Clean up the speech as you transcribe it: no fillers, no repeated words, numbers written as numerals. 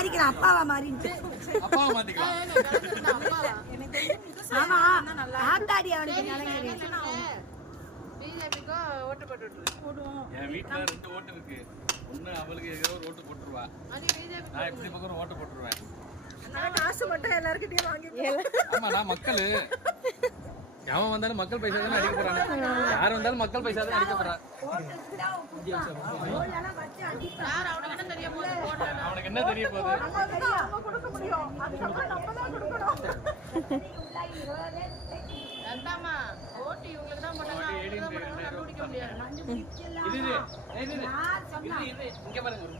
மாறிக்கலாம், அப்பாவா மாறிட்டு. அப்பாவை மாத்திக்கலாம். ஆமா, ஆத்தாடி அவனுக்கு நிலைங்க. பிஜேபிக்கோ ஓட்டு போட்டு விட்டுருவோம். என் வீட்டுல 2 ஓட்டு இருக்கு. ஒண்ணு அவளுக்கு ஏதோ ஒரு ஓட்டு போட்டுருவா, நான் இப்படி பக்கம் ஓட்டு போட்டுருவேன். காசு மட்டும் எல்லாருக்கிட்டையும் வாங்கி. ஆமா, நான் மக்களு. எவன் வந்தாலும் மக்கள் பைசா தானே அடிக்க போறாங்க. யார் வந்தாலும் மக்கள் பைசா தான் அடிக்க போறான். அவனுக்கு என்ன தெரிய போகுது? கொடுக்க முடியும், அதுக்கப்புறம் நம்ம தான் கொடுக்கணும். அதாம்மா, ஓட்டு இவங்களுக்கு தான் போட்டாங்க, அவங்களுக்கு தான் போட்டாங்க, கண்டுபிடிக்க முடியாது. இங்க பாருங்க, ஒரு